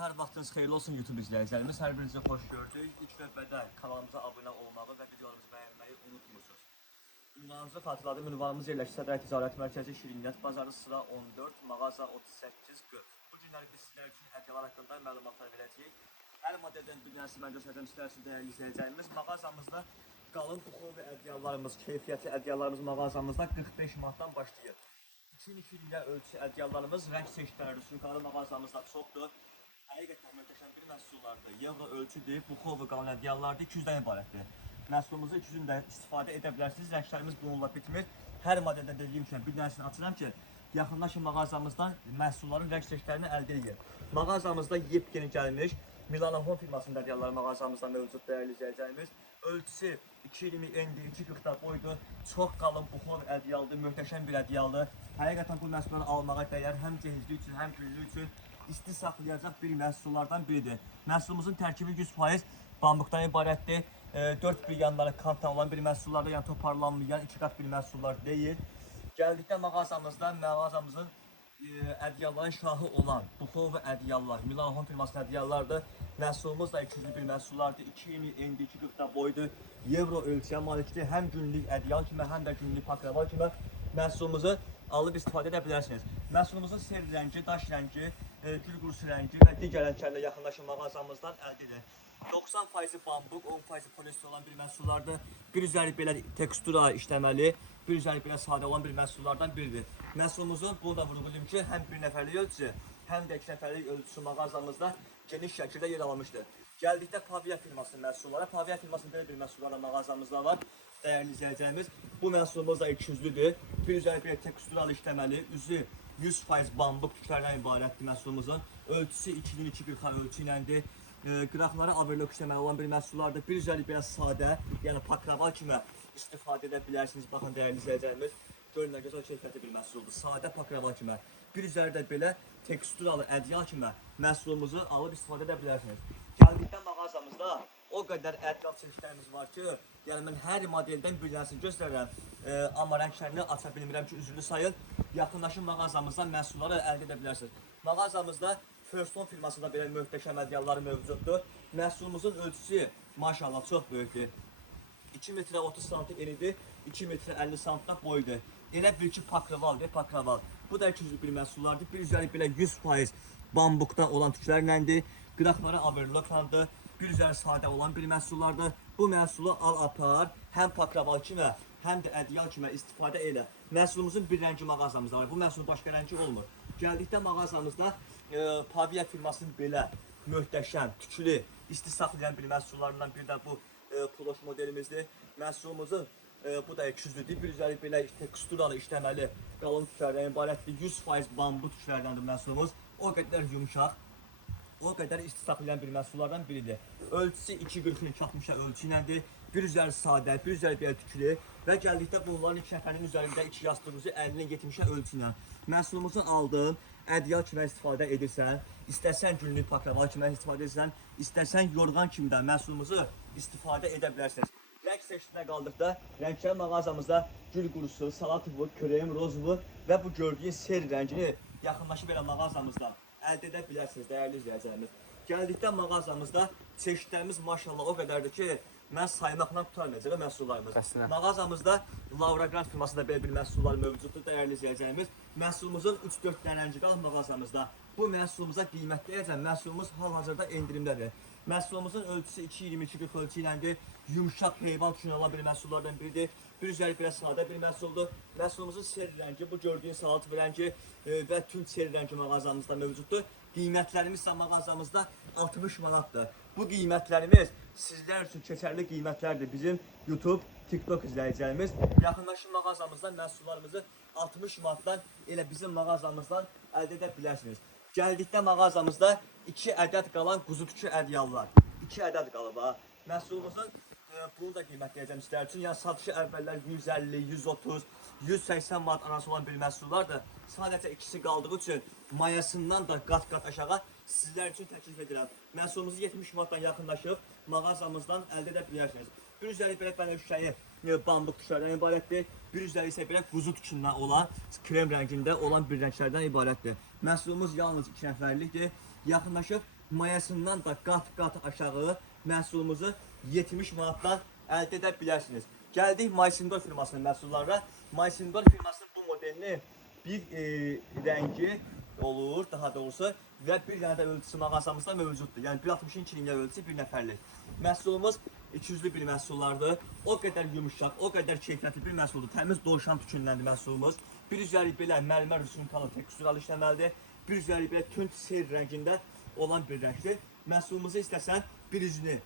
Salam, hər vaxtınız xeyirli olsun YouTube izləyicilərimiz. Hər birinizi xoş gördük. İlk növbədə kanalımıza abunə olmağı və videolarımızı bəyənməyi unutmursunuz. Ünvanımızı xatırladım. Ünvanımız yerləşir Sədrək Ticarət Mərkəzi Şirniyyat Bazarı sıra 14, mağaza 3840. Bu günləri biz sizlər üçün hədiyələr haqqında məlumatlar verəcəyik. Hər modeldən bir dənəsi mən göstərəcəm sizlər üçün dəyərli izləyicilərimiz. Mağazamızda qalın buxov və ədyallarımız, keyfiyyətli ədyallarımız mağazamızda 45 manatdan başlayır. 2002 ölçü ədyallarımız rəng çeşidləri yuxarı mağazamızda çoxdur. Həqiqətən möhtəşəm bir məhsullardır. Euro ölçüdür, buxov və qalın ədyallardır, 200-dən ibarətdir. Məhsulumuzu 200-dən istifadə edə bilərsiniz. Rənglərimiz bununla bitmir. Hər modeldə dediyim kimi bir dənəsini açıram ki, yaxınlaşın mağazamızdan məhsulların rəng çeşidlərini əldə edin. Mağazamızda yepyeni gəlmiş Milano Home firmasının ədyalları mağazamızda mövcud dəyərli izləyicilərimiz. Ölçüsü 220 endi 240 boydur. Çox qalın buxov ədyaldır, möhtəşəm bir ədyaldır. Həqiqətən bu məhsulları almağa dəyər həm cehizli üçün, həm günlük üçün isti saxlayacaq bir məhsullardan biridir. Məhsulumuzun tərkibi 100% bambukdan ibarətdir. 4 bir yanları kantdan olan bir məhsullardır, yəni toparlanmayan, 2 qat bir məhsullar deyil. Gəldikdə mağazamızın ədyalların şahı olan buxov və ədyallar, Milano Home firmasının ədyallardır. Məhsulumuz da 200 bir məhsullardır, 220 endi 240 boydur. Euro ölçüyə malikdir, həm günlük ədyal kimi, həm də günlük pakraval kimi məhsulumuzu alıb istifadə edə bilərsiniz. Məhsulumuzun ser rəngi, daş rəngi, gül qurusu rəngi və digər rənglərlə yaxınlaşın mağazamızdan əldə edin. 90% bambuk, 10% poliester olan bir məhsullardır. Bir üzəri belə tekstura işləməli, bir üzəri belə sadə olan bir məhsullardan biridir. Məhsulumuzun, bunu da vurğulayım ki, həm bir nəfərlik ölçüsü, həm də 2 nəfərlik ölçüsü mağazamızda geniş şəkildə yer almışdır. Gəldikdə Pavia firmasının məhsulları, Pavia firmasının belə bir məhsulları mağazamızda var. Dəyərli izləyicilərimiz, bu məhsulumuz da 200-lüdür. Bir üzəri belə teksturalı işləməli, üzü 100% bambuk tüklərdən ibarətdir məhsulumuzun. Ölçüsü 2240 ölçü iləndir. Qıraqları averlok işləməli olan bir məhsullardır. Bir üzəri belə sadə, yəni pakraval kimi istifadə edə bilərsiniz. Baxın dəyərli izləyicilərimiz, görün nə gözəl keyfiyyətli bir məhsuldur. Sadə pakraval kimi. Bir üzəri də belə teksturalı ədyal kimi məhsulumuzu alıb istifadə edə bilərsiniz. Gəldikdə mağazamızda o qədər ədyal çeşidlərimiz var ki, yəni mən hər modeldən bir dənəsini göstərirəm. Amma rənglərini aça bilmirəm ki, üzrlü sayın. Yaxınlaşın mağazamızdan məhsulları əldə edə bilərsiniz. Mağazamızda Firstone firmasında belə möhtəşəm ədyalları mövcuddur. Məhsulumuzun ölçüsü maşallah çox böyükdür. 2 metrə 30 sm enidir, 2 metrə 50 sm boydur. Elə bil ki, pakravaldır, pakraval. Bu da 200 bir məhsullardır. Bir üzəri belə 100% bambukda olan tüklərləndir. Qıraqları averloklandır. Bir üzəri sadə olan bir məhsullardır. Bu məhsulu al apar, həm pakraval kimi, həm də ədyal kimi istifadə elə. Məhsulumuzun bir rəngi mağazamızda var. Bu məhsulun başqa rəngi olmur. Gəldikdə mağazamızda Pavia firmasının belə möhtəşəm, tüklü, isti saxlayan bir məhsullarından bir də bu poloş modelimizdir. Məhsulumuzun bu da 200-lüdür. Bir üzəri belə teksturalı işləməli qalın tüklərdən ibarətdir. 100% bambu tüklərdəndir məhsulumuz. O qədər yumşaq, o qədər isti saxlayan bir məhsullardan biridir. Ölçüsü 240-60 ölçü iləndir. Bir üzəri sadə, bir üzəri belə tüklü və gəldikdə bunların 2 nəfərin üzərində 2 yastığımızı 50-70 ölçü ilə məhsulumuzu aldın, ədyal kimi istifadə edirsən, istərsən günlük pakraval kimi istifadə edirsən, istərsən yorğan kimi də məhsulumuzu istifadə edə bilərsiniz. Rəng seçdiyinə qaldıqda rənglər mağazamızda gül qurusu, salatovu, krem, rozvu və bu gördüyün ser rəngini yaxınlaşıb elə mağazamızdan əldə edə bilərsiniz dəyərli izləyicilərimiz. Gəldikdə mağazamızda çeşidlərimiz maşallah o qədərdir ki, mən saymaqla tutarmayacaq məhsullarımız. Mağazamızda Laura Grant firmasında belə bir məhsullar mövcuddur dəyərli izləyicilərimiz. Məhsulumuzun 3-4 dənə rəngi qalır mağazamızda. Bu məhsulumuza qiymət deyəcəm, məhsulumuz hal-hazırda endirimdədir. Məhsulumuzun ölçüsü 2-22 ölçü iləndir. Yumşaq heyvan üçün olan bir məhsullardan biridir. Bir üzəri belə sadə bir məhsuldur. Məhsulumuzun ser rəngi, bu gördüyün salatovu rəngi və tünd ser rəngi mağazamızda mövcuddur. Qiymətlərimiz isə mağazamızda 60 manatdır. Bu qiymətlərimiz sizlər üçün keçərli qiymətlərdir. Bizim YouTube, TikTok izləyicilərimiz yaxınlaşın mağazamızdan məhsullarımızı 60 manatdan elə bizim mağazamızdan əldə edə bilərsiniz. Gəldikdə mağazamızda 2 ədəd qalan quzu tükü ədyallar. 2 ədəd qalıb ha. Məhsulumuzun bunu da qiymətləyəcəm sizlər üçün. Yəni satışı əvvəllər 150, 130, 180 manat arası olan bir məhsullardır. Sadəcə ikisi qaldığı üçün mayasından da qat-qat aşağı sizlər üçün təklif edirəm. Məhsulumuzu 70 manatdan yaxınlaşıb mağazamızdan əldə edə bilərsiniz. Bir üzəri belə bənövşəyi bambuk tüklərdən ibarətdir. Bir üzəri isə belə quzu tükündən olan, krem rəngində olan bir rənglərdən ibarətdir. Məhsulumuz yalnız 2 nəfərlikdir. Yaxınlaşıb mayasından da qat-qat aşağı məhsulumuzu 70 manatdan əldə edə bilərsiniz. Gəldik Maysindor firmasının məhsullarına. Maysindor firmasının bu modelini bir rəngi olur, daha doğrusu və bir dənə də ölçüsü mağazamızda mövcuddur. Yəni 1.60-ın 2 rinə ölçüsü bir nəfərlik. Məhsulumuz 200'lü bir məhsullardır. O qədər yumuşaq, o qədər keyfiyyətli bir məhsuldur. Təmiz dovşan tükündəndir məhsulumuz. Bir üzəri belə mərmər rüsumkalı teksturalı işləməlidir. Bir üzəri belə tünd seyr rəngində olan bir rəngdir. Məhsulumuzu istəsən bir üzünü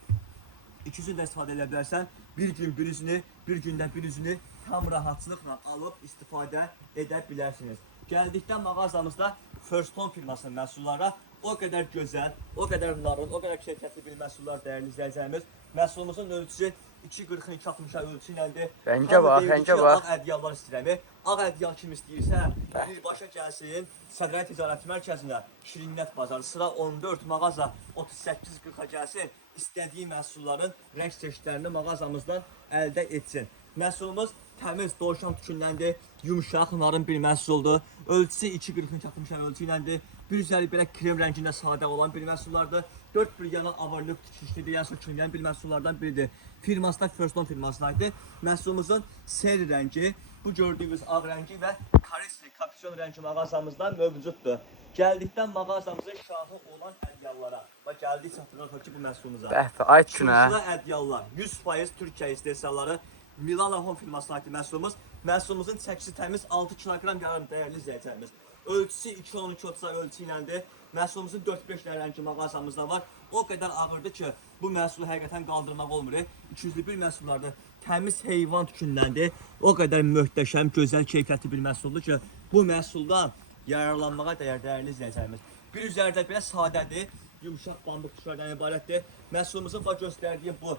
200'ünü də istifadə edə bilərsən. Bir gün bir üzünü, bir gündən bir üzünü tam rahatlıqla alıb istifadə edə bilərsiniz. Gəldikdən mağazamızda First Home firmasının məhsullara o qədər gözəl, o qədər narın, o qədər keyfiyyətli bir məhsullar dəyərli izləyicilərimiz. Məhsulumuzun ölçüsü 2.40-ın 2.60-a ölçü iləndir. Rəngə bax, rəngə bax. Ağ ədyallar istəyirəm. Ağ ədyal kim istəyirsə, birbaşa gəlsin Sədrəli Ticarət Mərkəzinə, Şirinnət bazarı, sıra 14, mağaza 38-40-a gəlsin. İstədiyi məhsulların rəng çeşidlərini mağazamızdan əldə etsin. Məhsulumuz təmiz dovşan tükündəndir, yumuşaq, narın bir məhsuldur. Ölçüsü 2.40-ın 2.60-a ölçü iləndir. Bir üzəri belə krem rəngində sadə olan bir məhsullardır. 4 bir yana avarlıq tikişlidir, yəni sökülən bir məhsullardan biridir. Firması da First Home firmasına aiddir. Məhsulumuzun seri rəngi, bu gördüyünüz ağ rəngi və karisli, kapüsyon rəngi mağazamızda mövcuddur. Gəldikdən mağazamızın şahı olan ədyallara. Bax, gəldik çatdırırıq ki, bu məhsulumuza. Bəhbə, ay günə. Şunsula ədyallar, 100% Türkiyə istehsalları. Milana Home firmasına aid məhsulumuz. Məhsulumuzun çəkisi təmiz 6 kiloqram yarım dəyərli izləyicilərimiz. Ölçüsü 2.12-30 ölçü iləndir. Məhsulumuzun 4-5 rəngi mağazamızda var. O qədər ağırdır ki, bu məhsulu həqiqətən qaldırmaq olmur. 201 məhsullarda təmiz heyvan tükündəndir. O qədər möhtəşəm, gözəl, keyfiyyətli bir məhsuldur ki, bu məhsuldan yararlanmağa dəyərli izləyicilərimiz. Bir üzərində belə sadədir, yumuşaq bambuk tüklərdən ibarətdir. Məhsulumuzun göstərdiyi bu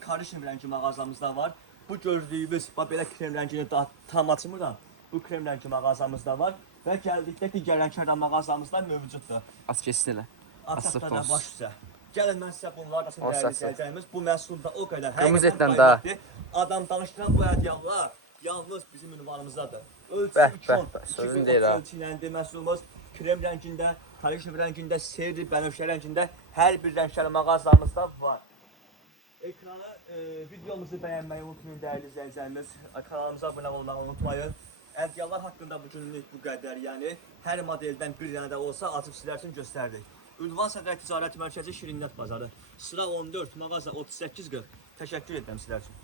karışım rəngi mağazamızda var. Bu gördüyümüz belə krem rəngini tam açmıram. Bu krem rəngi mağazamızda var. Və gəldikdə digər rənglər mağazamızda mövcuddur. Az keçsin elə. Açıqda da baş üstə. Gəlin mən sizə bunlar da dəyərli izləyəcəyimiz. Bu məhsulda o qədər qırmızı etdən daha. Adam danışdıran bu ədyallar yalnız bizim ünvanımızdadır. Ölçüsü 2.10 ölçü iləndir məhsulumuz. Krem rəngində, karışım rəngində, seyri, bənövşə rəngində hər bir rənglər mağazamızda var. Ekranı, videomuzu bəyənməyi unutmayın dəyərli izləyicilərimiz. Kanalımıza abunə olmağı unutmayın. Ədyallar haqqında bugünlük bu qədər. Yəni hər modeldən bir dənə də olsa açıb sizlər üçün göstərdik. Ünvan Sədrəli Ticarət Mərkəzi Şirinnət bazarı. Sıra 14, mağaza 38-40. Təşəkkür edirəm sizlər üçün.